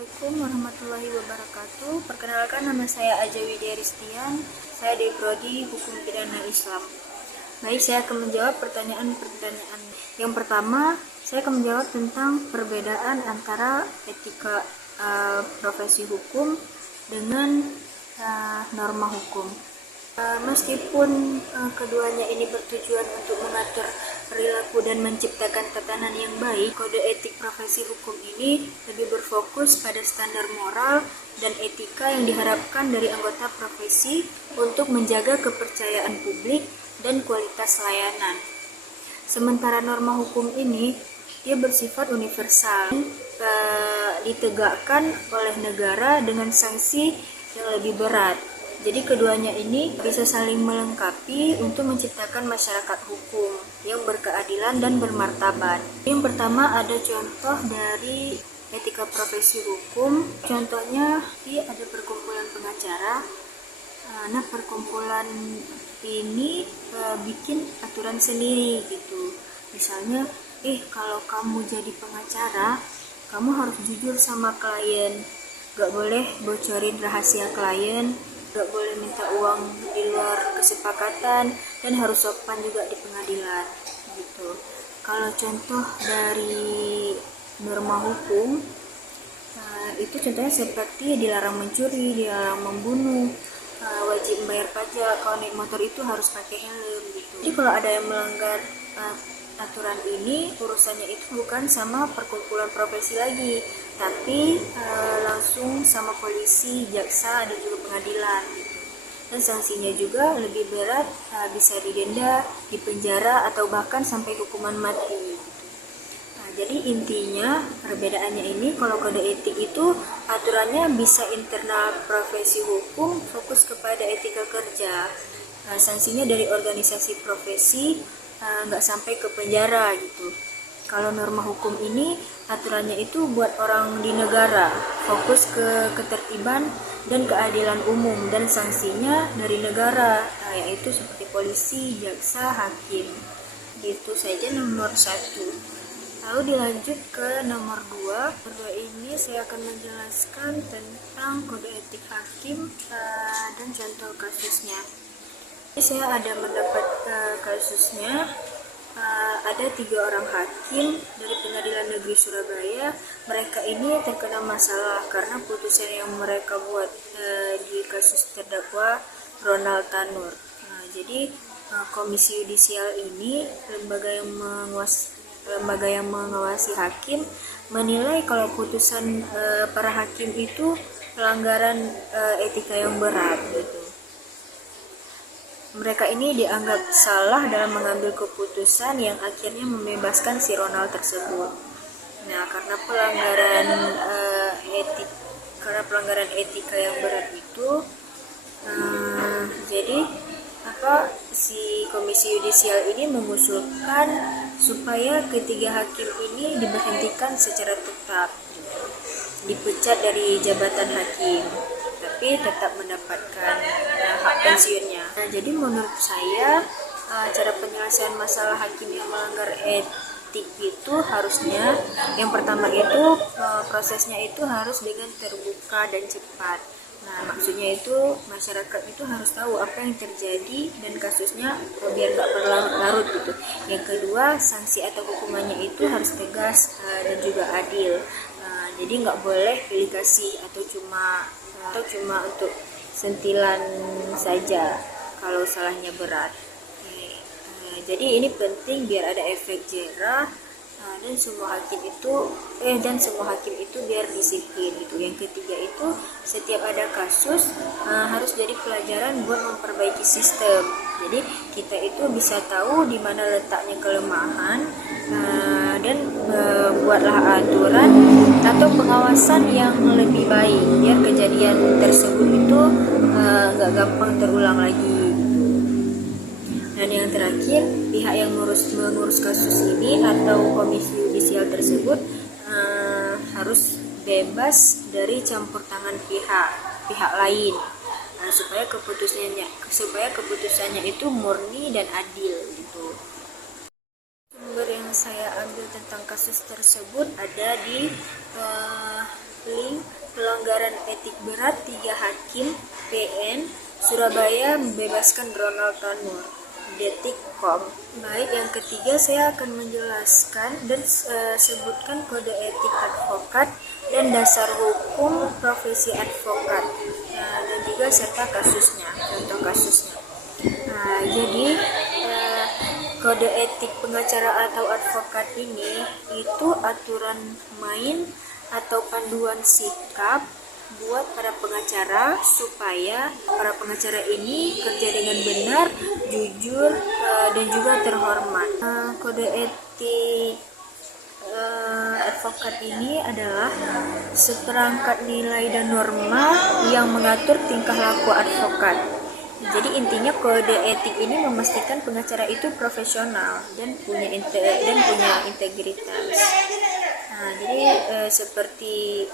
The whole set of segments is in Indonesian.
Assalamualaikum warahmatullahi wabarakatuh. Perkenalkan, nama saya Aja Widya Ristian. Saya di Prodi Hukum Pidana Islam. Baik, saya akan menjawab pertanyaan-pertanyaan. Yang pertama, saya akan menjawab tentang perbedaan antara etika profesi hukum dengan norma hukum. Meskipun keduanya ini bertujuan untuk mengatur perilaku dan menciptakan tatanan yang baik, kode etik profesi hukum ini lebih berfokus pada standar moral dan etika yang diharapkan dari anggota profesi untuk menjaga kepercayaan publik dan kualitas layanan. Sementara norma hukum ini dia bersifat universal, ditegakkan oleh negara dengan sanksi yang lebih berat. Jadi keduanya ini bisa saling melengkapi untuk menciptakan masyarakat hukum yang berkeadilan dan bermartabat. Yang pertama, ada contoh dari etika profesi hukum. Contohnya, ada perkumpulan pengacara. Nah, perkumpulan ini bikin aturan sendiri gitu. Misalnya, kalau kamu jadi pengacara, kamu harus jujur sama klien. Gak boleh bocorin rahasia klien, gak boleh minta uang di luar kesepakatan, dan harus sopan juga di pengadilan gitu. Kalau contoh dari norma hukum, itu contohnya seperti dilarang mencuri, dilarang membunuh, wajib membayar pajak, kalau naik motor itu harus pakai helm gitu. Jadi kalau ada yang melanggar aturan ini, urusannya itu bukan sama perkumpulan profesi lagi, tapi langsung sama polisi, jaksa, dan juga pengadilan gitu. Dan sanksinya juga lebih berat, bisa didenda, dipenjara, atau bahkan sampai hukuman mati gitu. Jadi intinya perbedaannya ini, kalau kode etik itu aturannya bisa internal profesi hukum, fokus kepada etika kerja. Sanksinya dari organisasi profesi, nggak sampai ke penjara gitu. Kalau norma hukum ini aturannya itu buat orang di negara, fokus ke ketertiban dan keadilan umum, dan sanksinya dari negara, yaitu seperti polisi, jaksa, hakim. Itu saja nomor 1. Lalu dilanjut ke nomor 2. Kedua ini saya akan menjelaskan tentang kode etik hakim dan contoh kasusnya. Saya ada mendapat kasusnya, ada 3 orang hakim dari Pengadilan Negeri Surabaya. Mereka ini terkena masalah karena putusan yang mereka buat di kasus terdakwa Ronald Tanur. Jadi Komisi Yudisial ini, lembaga yang mengawasi hakim, menilai kalau putusan para hakim itu pelanggaran etika yang berat gitu. Mereka ini dianggap salah dalam mengambil keputusan yang akhirnya membebaskan si Ronald tersebut. Nah, karena pelanggaran etika yang berat itu, jadi si Komisi Yudisial ini mengusulkan supaya ketiga hakim ini diberhentikan secara tetap, dipecat dari jabatan hakim, tapi tetap mendapatkan hak pensiunnya. Nah, jadi menurut saya cara penyelesaian masalah hakim yang melanggar etik itu harusnya, yang pertama itu prosesnya itu harus dengan terbuka dan cepat. Nah, maksudnya itu masyarakat itu harus tahu apa yang terjadi dan kasusnya biar gak berlarut-larut gitu. Yang kedua, sanksi atau hukumannya itu harus tegas dan juga adil. Jadi nggak boleh pilih kasih atau cuma untuk sentilan saja kalau salahnya berat. Jadi ini penting biar ada efek jerah, dan semua hakim itu biar disiplin gitu. Yang ketiga itu, setiap ada kasus harus jadi pelajaran buat memperbaiki sistem. Jadi kita itu bisa tahu di mana letaknya kelemahan, dan buatlah aturan atau pengawasan yang lebih baik biar kejadian tersebut itu nggak gampang terulang lagi. Dan yang terakhir, pihak yang mengurus kasus ini atau komisi yudisial tersebut harus bebas dari campur tangan pihak lain, supaya keputusannya itu murni dan adil gitu. Sumber yang saya ambil tentang kasus tersebut ada di link pelanggaran etik berat 3 hakim PN Surabaya membebaskan Ronald Tanur. Detik.com. Baik, yang ketiga saya akan menjelaskan dan sebutkan kode etik advokat dan dasar hukum profesi advokat, dan juga serta kasusnya, contoh kasusnya. Jadi kode etik pengacara atau advokat ini itu aturan main atau panduan sikap buat para pengacara supaya para pengacara ini kerja dengan benar, jujur, dan juga terhormat. Kode etik advokat ini adalah seperangkat nilai dan norma yang mengatur tingkah laku advokat. Jadi intinya kode etik ini memastikan pengacara itu profesional dan punya integritas. Jadi seperti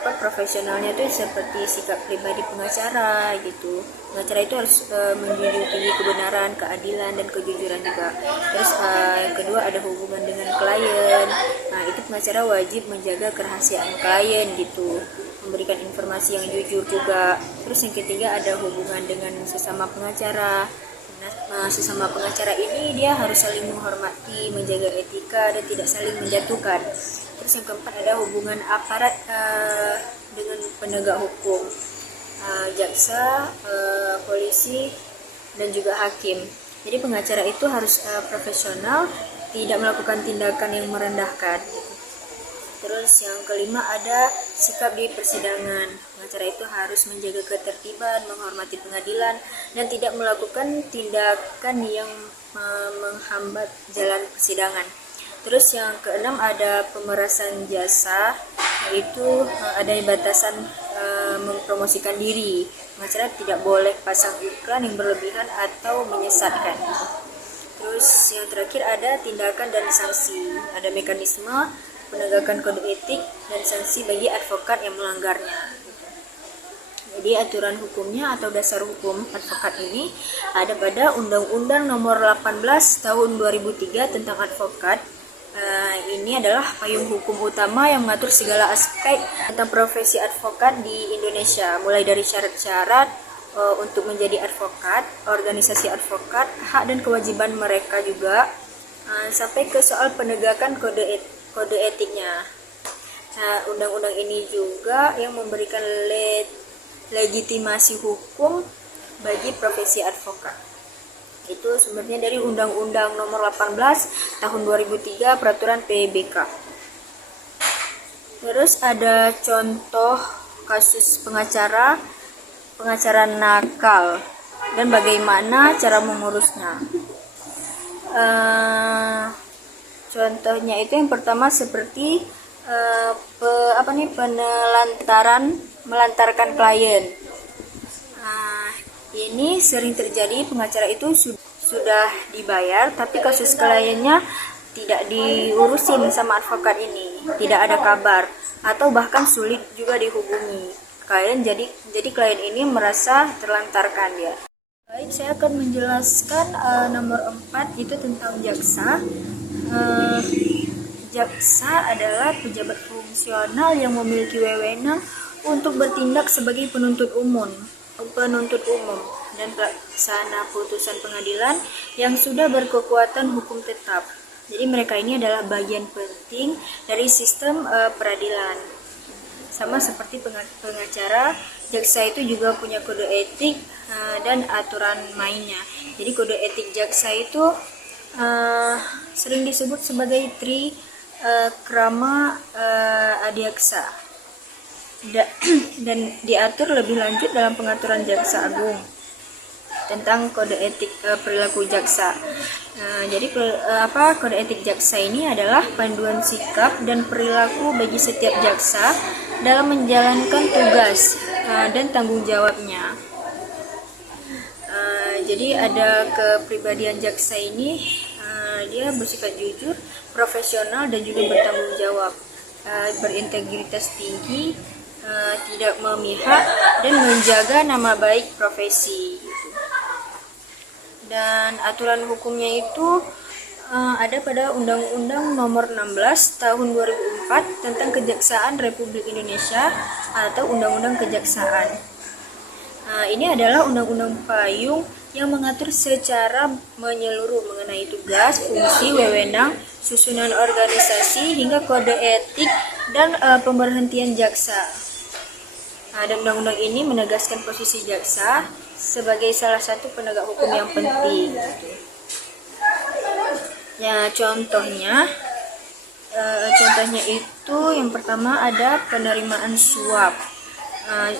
profesionalnya itu seperti sikap pribadi pengacara gitu. Pengacara itu harus menjunjung tinggi kebenaran, keadilan, dan kejujuran juga. Terus yang kedua ada hubungan dengan klien. Itu pengacara wajib menjaga kerahasiaan klien gitu, memberikan informasi yang jujur juga. Terus yang ketiga ada hubungan dengan sesama pengacara. Sesama pengacara ini dia harus saling menghormati, menjaga etika, dan tidak saling menjatuhkan. Terus yang keempat ada hubungan aparat dengan penegak hukum, jaksa, polisi, dan juga hakim. Jadi pengacara itu harus profesional, tidak melakukan tindakan yang merendahkan. Terus yang kelima ada sikap di persidangan. Pengacara itu harus menjaga ketertiban, menghormati pengadilan, dan tidak melakukan tindakan yang menghambat jalan persidangan. Terus yang keenam ada pemerasan jasa, yaitu ada batasan mempromosikan diri. Pengacara tidak boleh pasang iklan yang berlebihan atau menyesatkan. Terus yang terakhir ada tindakan dan sanksi. Ada mekanisme penegakan kode etik dan sanksi bagi advokat yang melanggarnya. Jadi aturan hukumnya atau dasar hukum advokat ini ada pada Undang-Undang Nomor 18 Tahun 2003 tentang advokat. Ini adalah payung hukum utama yang mengatur segala aspek tentang profesi advokat di Indonesia, mulai dari syarat-syarat untuk menjadi advokat, organisasi advokat, hak dan kewajiban mereka juga, sampai ke soal penegakan kode etiknya. Undang-undang ini juga yang memberikan legitimasi hukum bagi profesi advokat. Itu sumbernya dari Undang-Undang Nomor 18 Tahun 2003 Peraturan PBK. Terus ada contoh kasus pengacara nakal dan bagaimana cara mengurusnya. Contohnya itu yang pertama seperti melantarkan klien. Ini sering terjadi, pengacara itu sudah dibayar tapi kasus kliennya tidak diurusin sama advokat ini, tidak ada kabar atau bahkan sulit juga dihubungi klien. Jadi klien ini merasa terlantarkan ya. Baik, saya akan menjelaskan nomor 4 itu tentang jaksa. Jaksa adalah pejabat fungsional yang memiliki wewenang untuk bertindak sebagai penuntut umum dan pelaksana putusan pengadilan yang sudah berkekuatan hukum tetap. Jadi mereka ini adalah bagian penting dari sistem peradilan. Sama seperti pengacara, jaksa itu juga punya kode etik dan aturan mainnya. Jadi kode etik jaksa itu sering disebut sebagai Krama Adiaksa dan diatur lebih lanjut dalam pengaturan Jaksa Agung tentang kode etik perilaku jaksa. Jadi kode etik jaksa ini adalah panduan sikap dan perilaku bagi setiap jaksa dalam menjalankan tugas dan tanggung jawabnya. Jadi ada kepribadian jaksa ini, dia bersifat jujur, profesional, dan juga bertanggung jawab, berintegritas tinggi, tidak memihak, dan menjaga nama baik profesi. Dan aturan hukumnya itu ada pada Undang-Undang Nomor 16 Tahun 2004 tentang Kejaksaan Republik Indonesia atau Undang-Undang Kejaksaan. Ini adalah undang-undang payung yang mengatur secara menyeluruh mengenai tugas, fungsi, wewenang, susunan organisasi, hingga kode etik dan pemberhentian jaksa. Dan undang-undang ini menegaskan posisi jaksa sebagai salah satu penegak hukum yang penting. Ya, contohnya itu yang pertama ada penerimaan suap,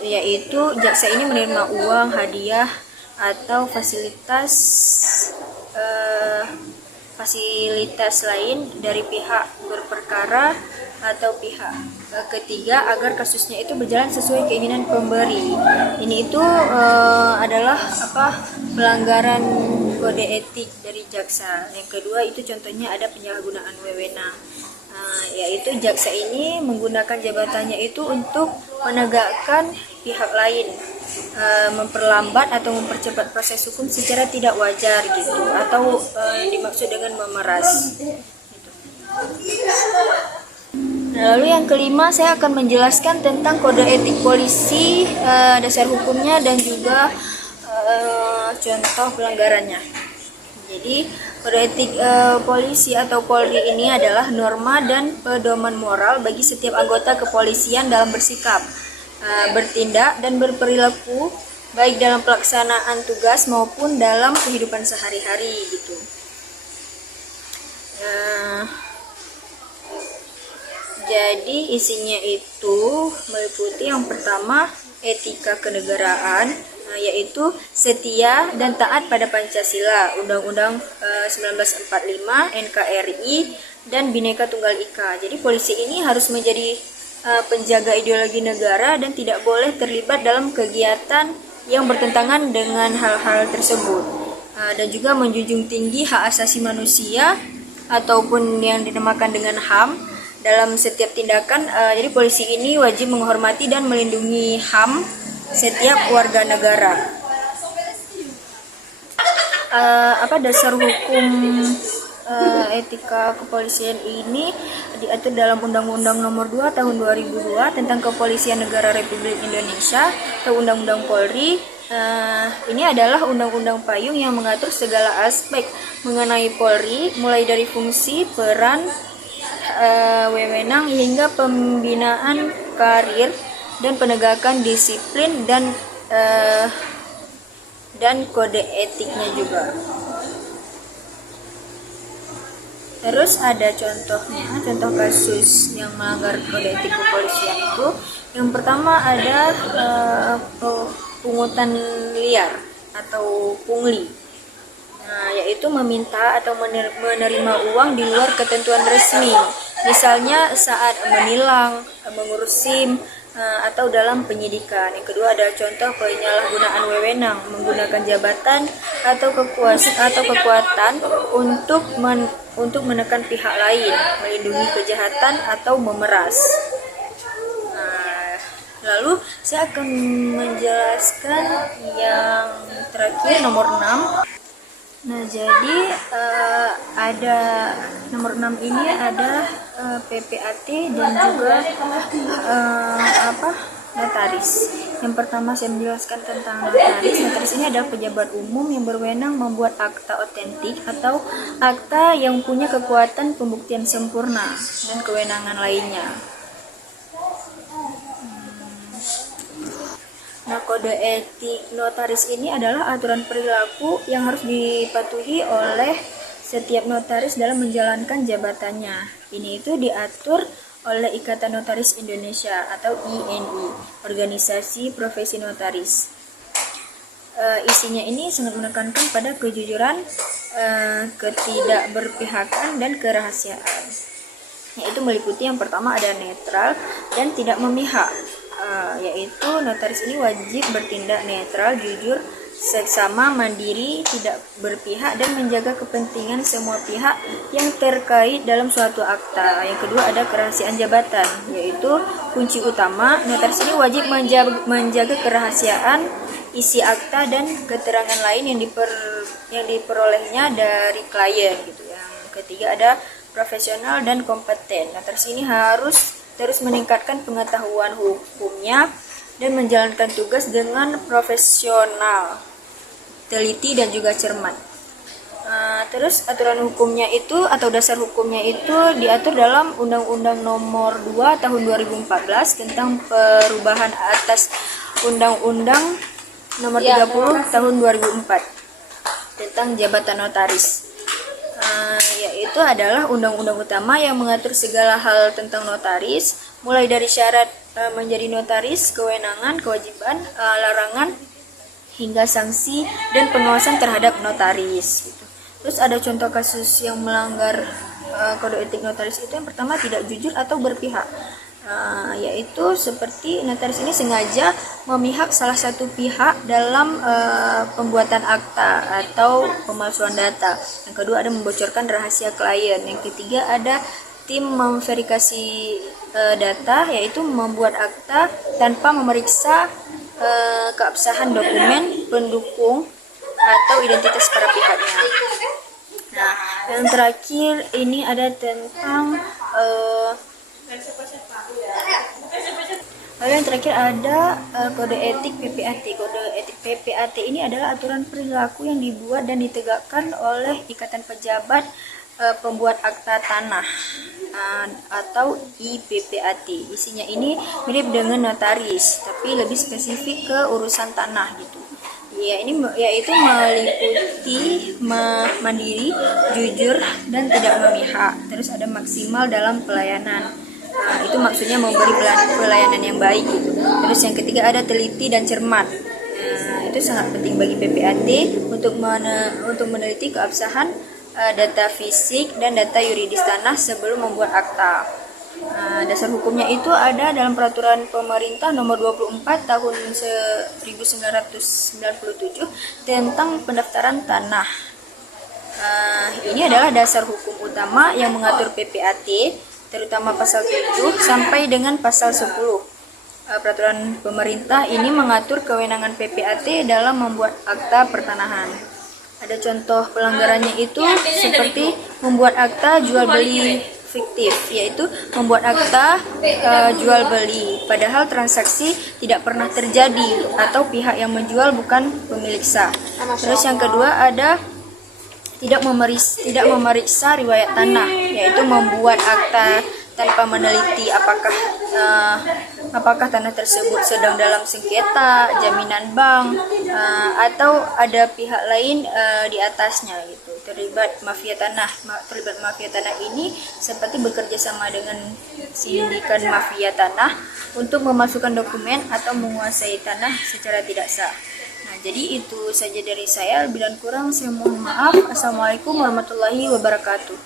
yaitu jaksa ini menerima uang, hadiah, atau fasilitas lain dari pihak berperkara atau pihak ketiga agar kasusnya itu berjalan sesuai keinginan pemberi. Ini itu adalah pelanggaran kode etik dari jaksa. Yang kedua itu contohnya ada penyalahgunaan wewenang, yaitu jaksa ini menggunakan jabatannya itu untuk menegakkan pihak lain, memperlambat atau mempercepat proses hukum secara tidak wajar gitu, atau dimaksud dengan memeras gitu. Lalu yang kelima, saya akan menjelaskan tentang kode etik polisi, dasar hukumnya dan juga contoh pelanggarannya. Jadi kode etik polisi atau Polri ini adalah norma dan pedoman moral bagi setiap anggota kepolisian dalam bersikap, bertindak dan berperilaku baik dalam pelaksanaan tugas maupun dalam kehidupan sehari-hari gitu. Jadi isinya itu meliputi yang pertama etika kenegaraan, yaitu setia dan taat pada Pancasila, Undang-Undang 1945, NKRI, dan Bhinneka Tunggal Ika. Jadi polisi ini harus menjadi penjaga ideologi negara dan tidak boleh terlibat dalam kegiatan yang bertentangan dengan hal-hal tersebut. Dan juga menjunjung tinggi hak asasi manusia ataupun yang dinamakan dengan HAM dalam setiap tindakan. Jadi polisi ini wajib menghormati dan melindungi HAM setiap warga negara. Dasar hukum etika kepolisian ini diatur dalam Undang-Undang Nomor 2 Tahun 2002 tentang Kepolisian Negara Republik Indonesia atau Undang-Undang Polri. Ini adalah undang-undang payung yang mengatur segala aspek mengenai Polri, mulai dari fungsi, peran, wewenang hingga pembinaan karir dan penegakan disiplin dan kode etiknya juga. Terus ada contohnya, contoh kasus yang melanggar kode etik kepolisian itu. Yang pertama ada pungutan liar atau pungli. Yaitu meminta atau menerima uang di luar ketentuan resmi, misalnya saat menilang, mengurus SIM, atau dalam penyidikan. Yang kedua ada contoh penyalahgunaan wewenang, menggunakan jabatan atau kekuatan untuk menekan pihak lain, melindungi kejahatan atau memeras. Lalu saya akan menjelaskan yang terakhir, nomor 6. Jadi ada nomor 6 ini ada PPAT dan juga notaris. Yang pertama saya menjelaskan tentang notaris. Notaris ini adalah pejabat umum yang berwenang membuat akta otentik atau akta yang punya kekuatan pembuktian sempurna dan kewenangan lainnya. Kode etik notaris ini adalah aturan perilaku yang harus dipatuhi oleh setiap notaris dalam menjalankan jabatannya. Ini itu diatur oleh Ikatan Notaris Indonesia atau INI, Organisasi Profesi Notaris. Isinya ini sangat menekankan pada kejujuran, ketidakberpihakan, dan kerahasiaan. Yaitu meliputi yang pertama ada netral dan tidak memihak. Yaitu notaris ini wajib bertindak netral, jujur, seksama, mandiri, tidak berpihak, dan menjaga kepentingan semua pihak yang terkait dalam suatu akta. Yang kedua ada kerahasiaan jabatan, yaitu kunci utama. Notaris ini wajib menjaga kerahasiaan isi akta dan keterangan lain yang diperolehnya dari klien gitu. Yang ketiga ada profesional dan kompeten. Notaris ini harus terus meningkatkan pengetahuan hukumnya dan menjalankan tugas dengan profesional, teliti dan juga cermat. Terus aturan hukumnya itu atau dasar hukumnya itu diatur dalam Undang-Undang Nomor 2 Tahun 2014 tentang perubahan atas Undang-Undang Nomor 30 Tahun 2004 tentang jabatan notaris. Yaitu adalah undang-undang utama yang mengatur segala hal tentang notaris, mulai dari syarat menjadi notaris, kewenangan, kewajiban, larangan, hingga sanksi dan pengawasan terhadap notaris. Gitu. Terus ada contoh kasus yang melanggar kode etik notaris itu yang pertama tidak jujur atau berpihak. Yaitu seperti notaris ini sengaja memihak salah satu pihak dalam pembuatan akta atau pemalsuan data. Yang kedua ada membocorkan rahasia klien. Yang ketiga ada tim memverifikasi data, yaitu membuat akta tanpa memeriksa keabsahan dokumen pendukung atau identitas para pihaknya. Nah, yang terakhir ini ada tentang lalu yang terakhir ada kode etik PPAT. Kode etik PPAT ini adalah aturan perilaku yang dibuat dan ditegakkan oleh Ikatan Pejabat Pembuat Akta Tanah atau IPPAT. Isinya ini mirip dengan notaris, tapi lebih spesifik ke urusan tanah gitu. Ya, ini yaitu meliputi mandiri, jujur, dan tidak memihak. Terus ada maksimal dalam pelayanan. Itu maksudnya memberi pelayanan yang baik gitu. Terus yang ketiga ada teliti dan cermat. Itu sangat penting bagi PPAT untuk meneliti keabsahan data fisik dan data yuridis tanah sebelum membuat akta. Dasar hukumnya itu ada dalam Peraturan Pemerintah Nomor 24 Tahun 1997 tentang pendaftaran tanah. Ini adalah dasar hukum utama yang mengatur PPAT, terutama pasal 7 sampai dengan pasal 10. Peraturan pemerintah ini mengatur kewenangan PPAT dalam membuat akta pertanahan. Ada contoh pelanggarannya itu seperti membuat akta jual beli fiktif, yaitu membuat akta jual beli padahal transaksi tidak pernah terjadi atau pihak yang menjual bukan pemilik sah. Terus yang kedua ada tidak memeriksa riwayat tanah, yaitu membuat akta tanpa meneliti apakah tanah tersebut sedang dalam sengketa, jaminan bank, atau ada pihak lain di atasnya gitu. Terlibat mafia tanah ini seperti bekerja sama dengan sindikan mafia tanah untuk memasukkan dokumen atau menguasai tanah secara tidak sah. Nah, jadi itu saja dari saya. Lebih dan kurang saya mohon maaf. Assalamualaikum warahmatullahi wabarakatuh.